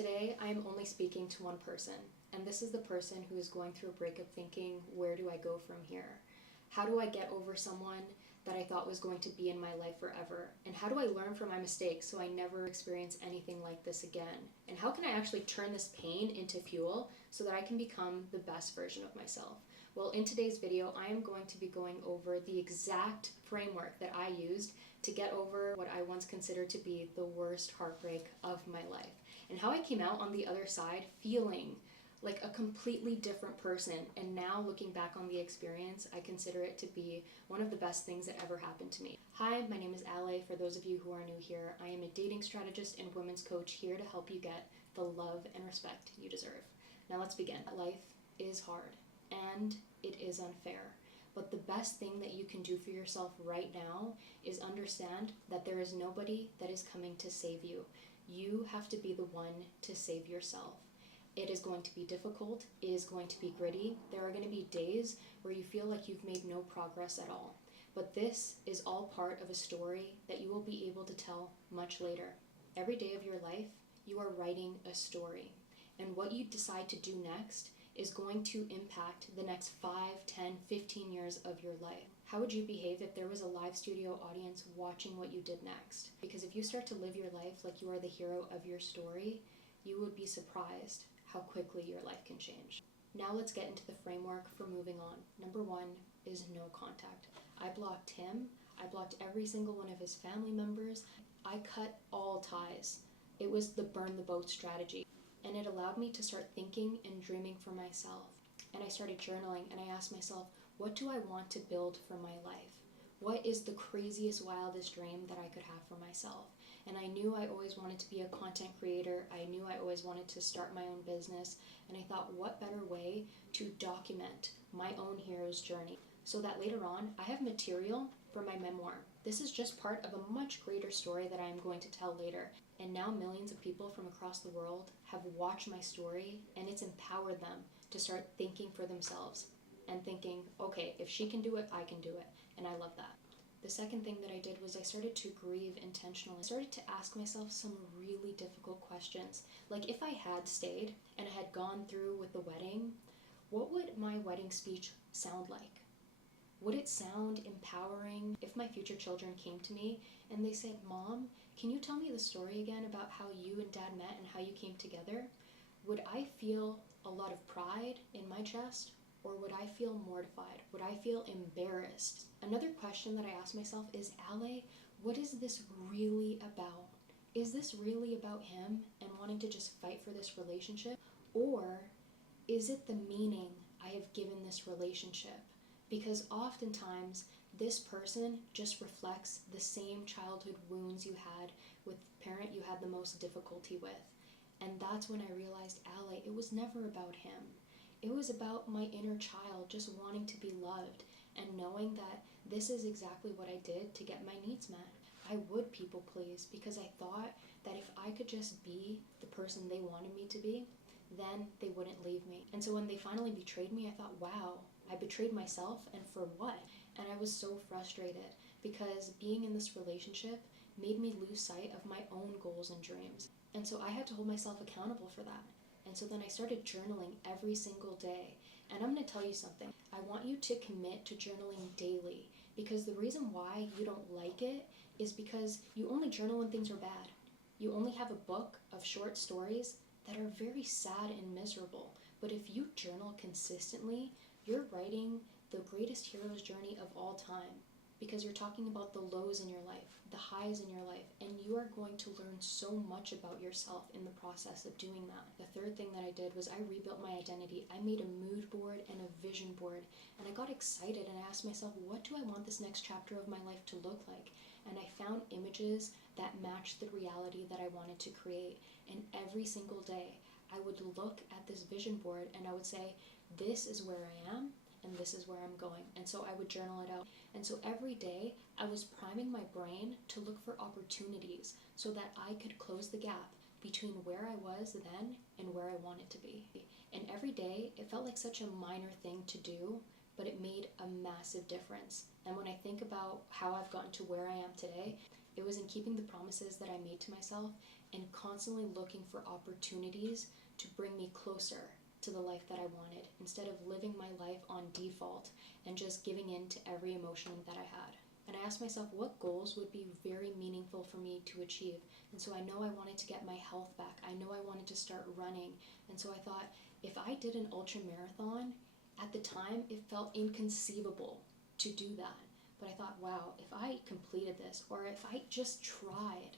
Today, I am only speaking to one person, and this is the person who is going through a breakup thinking, where do I go from here? How do I get over someone that I thought was going to be in my life forever? And how do I learn from my mistakes so I never experience anything like this again? And how can I actually turn this pain into fuel so that I can become the best version of myself? Well, in today's video, I am going to be going over the exact framework that I used to get over what I once considered to be the worst heartbreak of my life, and how I came out on the other side feeling like a completely different person. And now looking back on the experience, I consider it to be one of the best things that ever happened to me. Hi, my name is Ale. For those of you who are new here, I am a dating strategist and women's coach here to help you get the love and respect you deserve. Now let's begin. Life is hard and it is unfair. But the best thing that you can do for yourself right now is understand that there is nobody that is coming to save you. You have to be the one to save yourself. It is going to be difficult. It is going to be gritty. There are going to be days where you feel like you've made no progress at all. But this is all part of a story that you will be able to tell much later. Every day of your life, you are writing a story. And what you decide to do next is going to impact the next 5, 10, 15 years of your life. How would you behave if there was a live studio audience watching what you did next? Because if you start to live your life like you are the hero of your story, you would be surprised how quickly your life can change. Now let's get into the framework for moving on. Number 1 is no contact. I blocked him. I blocked every single one of his family members. I cut all ties. It was the burn the boat strategy. And it allowed me to start thinking and dreaming for myself. And I started journaling and I asked myself, what do I want to build for my life? What is the craziest, wildest dream that I could have for myself? And I knew I always wanted to be a content creator. I knew I always wanted to start my own business. And I thought, what better way to document my own hero's journey so that later on I have material for my memoir. This is just part of a much greater story that I am going to tell later. And now millions of people from across the world have watched my story, and it's empowered them to start thinking for themselves and thinking, okay, if she can do it, I can do it. And I love that. The second thing that I did was I started to grieve intentionally. I started to ask myself some really difficult questions. Like, if I had stayed and I had gone through with the wedding, what would my wedding speech sound like? Would it sound empowering if my future children came to me and they said, Mom, can you tell me the story again about how you and Dad met and how you came together? Would I feel a lot of pride in my chest, or would I feel mortified? Would I feel embarrassed? Another question that I ask myself is, Ale, what is this really about? Is this really about him and wanting to just fight for this relationship? Or is it the meaning I have given this relationship? Because oftentimes, this person just reflects the same childhood wounds you had with the parent you had the most difficulty with. And that's when I realized, Ale, it was never about him. It was about my inner child just wanting to be loved and knowing that this is exactly what I did to get my needs met. I would people please because I thought that if I could just be the person they wanted me to be, then they wouldn't leave me. And so when they finally betrayed me, I thought, wow, I betrayed myself, and for what? And I was so frustrated because being in this relationship made me lose sight of my own goals and dreams. And so I had to hold myself accountable for that. And so then I started journaling every single day. And I'm going to tell you something. I want you to commit to journaling daily, because the reason why you don't like it is because you only journal when things are bad. You only have a book of short stories that are very sad and miserable. But if you journal consistently, you're writing the greatest hero's journey of all time, because you're talking about the lows in your life, the highs in your life, and you are going to learn so much about yourself in the process of doing that. The third thing that I did was I rebuilt my identity. I made a mood board and a vision board, and I got excited and I asked myself, what do I want this next chapter of my life to look like? And I found images that matched the reality that I wanted to create. And every single day, I would look at this vision board and I would say, this is where I am, and this is where I'm going. And so I would journal it out. And so every day I was priming my brain to look for opportunities so that I could close the gap between where I was then and where I wanted to be. And every day it felt like such a minor thing to do, but it made a massive difference. And when I think about how I've gotten to where I am today, it was in keeping the promises that I made to myself and constantly looking for opportunities to bring me closer to the life that I wanted, instead of living my life on default and just giving in to every emotion that I had. And I asked myself what goals would be very meaningful for me to achieve. And so I know I wanted to get my health back. I know I wanted to start running. And so I thought, if I did an ultra marathon, at the time it felt inconceivable to do that. But I thought, wow, if I completed this, or if I just tried,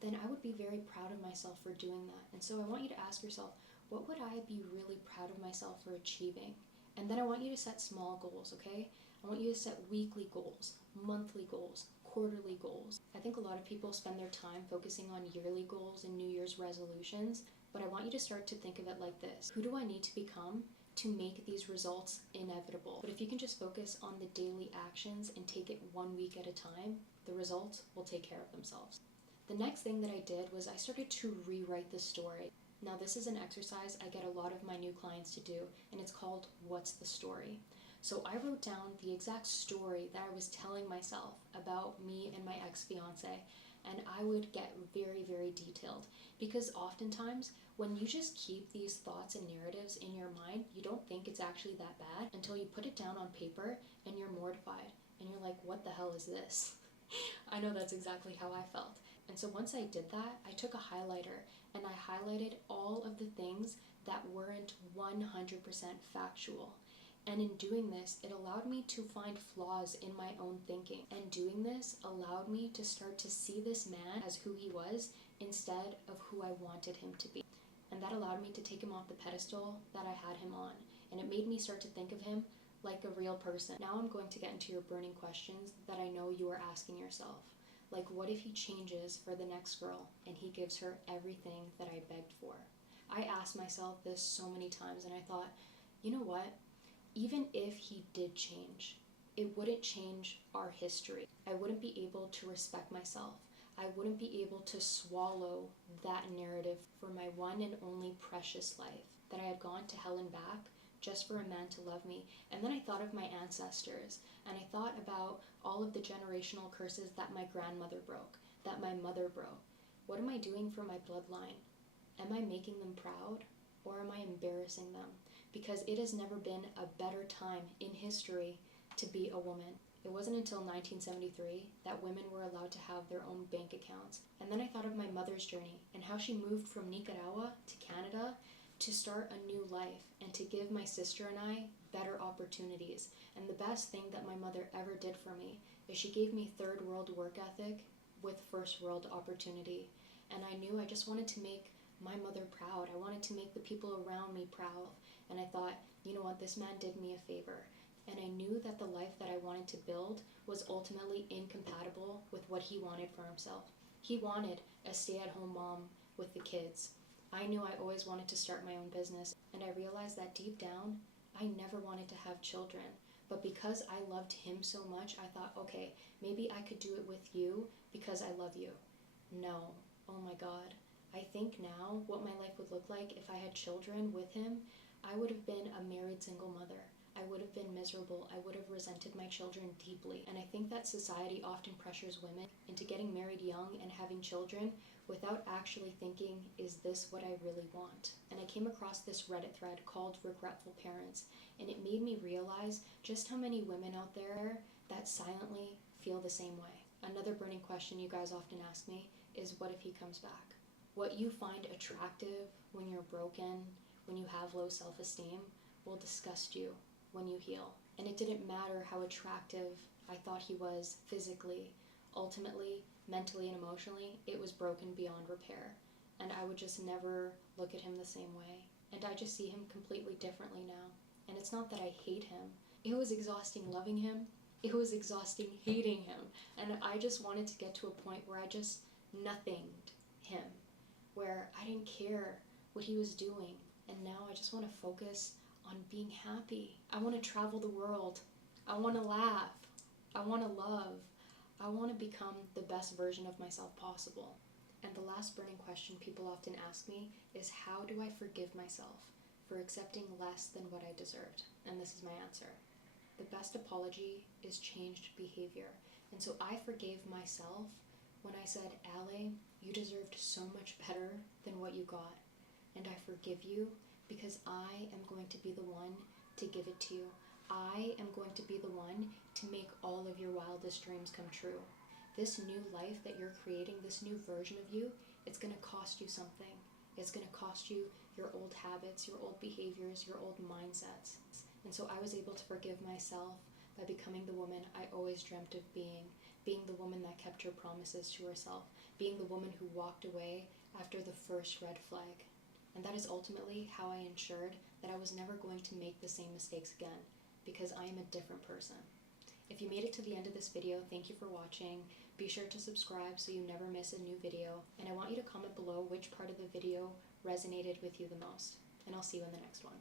then I would be very proud of myself for doing that. And so I want you to ask yourself, what would I be really proud of myself for achieving? And then I want you to set small goals, okay? I want you to set weekly goals, monthly goals, quarterly goals. I think a lot of people spend their time focusing on yearly goals and New Year's resolutions, but I want you to start to think of it like this. Who do I need to become to make these results inevitable? But if you can just focus on the daily actions and take it 1 week at a time, the results will take care of themselves. The next thing that I did was I started to rewrite the story. Now this is an exercise I get a lot of my new clients to do, and it's called What's the Story? So I wrote down the exact story that I was telling myself about me and my ex-fiance, and I would get very, very detailed, because oftentimes when you just keep these thoughts and narratives in your mind, you don't think it's actually that bad until you put it down on paper and you're mortified and you're like, what the hell is this? I know that's exactly how I felt. And so once I did that, I took a highlighter and I highlighted all of the things that weren't 100% factual. And in doing this, it allowed me to find flaws in my own thinking. And doing this allowed me to start to see this man as who he was instead of who I wanted him to be. And that allowed me to take him off the pedestal that I had him on. And it made me start to think of him like a real person. Now I'm going to get into your burning questions that I know you are asking yourself. Like, what if he changes for the next girl and he gives her everything that I begged for? I asked myself this so many times, and I thought, you know what? Even if he did change, it wouldn't change our history. I wouldn't be able to respect myself. I wouldn't be able to swallow that narrative for my one and only precious life, that I had gone to hell and back just for a man to love me. And then I thought of my ancestors, and I thought about all of the generational curses that my grandmother broke, that my mother broke. What am I doing for my bloodline? Am I making them proud, or am I embarrassing them? Because it has never been a better time in history to be a woman. It wasn't until 1973 that women were allowed to have their own bank accounts. And then I thought of my mother's journey and how she moved from Nicaragua to Canada to start a new life and to give my sister and I better opportunities. And the best thing that my mother ever did for me is she gave me third world work ethic with first world opportunity. And I knew I just wanted to make my mother proud. I wanted to make the people around me proud. And I thought, you know what, this man did me a favor. And I knew that the life that I wanted to build was ultimately incompatible with what he wanted for himself. He wanted a stay-at-home mom with the kids. I knew I always wanted to start my own business, and I realized that deep down, I never wanted to have children. But because I loved him so much, I thought, okay, maybe I could do it with you because I love you. No. Oh my God. I think now what my life would look like if I had children with him, I would have been a married single mother. I would have been miserable. I would have resented my children deeply. And I think that society often pressures women into getting married young and having children without actually thinking, is this what I really want? And I came across this Reddit thread called Regretful Parents, and it made me realize just how many women out there that silently feel the same way. Another burning question you guys often ask me is, what if he comes back? What you find attractive when you're broken, when you have low self-esteem, will disgust you when you heal. And it didn't matter how attractive I thought he was physically. Ultimately, mentally and emotionally, it was broken beyond repair. And I would just never look at him the same way. And I just see him completely differently now. And it's not that I hate him. It was exhausting loving him. It was exhausting hating him. And I just wanted to get to a point where I just nothinged him, where I didn't care what he was doing. And now I just want to focus on being happy. I want to travel the world. I want to laugh. I want to love. I want to become the best version of myself possible. And the last burning question people often ask me is, how do I forgive myself for accepting less than what I deserved? And this is my answer. The best apology is changed behavior. And so I forgave myself when I said, Ale, You deserved so much better than what you got. And I forgive you because I am going to be the one to give it to you. I am going to be the one to make all of your wildest dreams come true. This new life that you're creating, this new version of you, it's going to cost you something. It's going to cost you your old habits, your old behaviors, your old mindsets. And so I was able to forgive myself by becoming the woman I always dreamt of being the woman that kept her promises to herself, being the woman who walked away after the first red flag. And that is ultimately how I ensured that I was never going to make the same mistakes again, because I am a different person. If you made it to the end of this video, thank you for watching. Be sure to subscribe so you never miss a new video, and I want you to comment below which part of the video resonated with you the most, and I'll see you in the next one.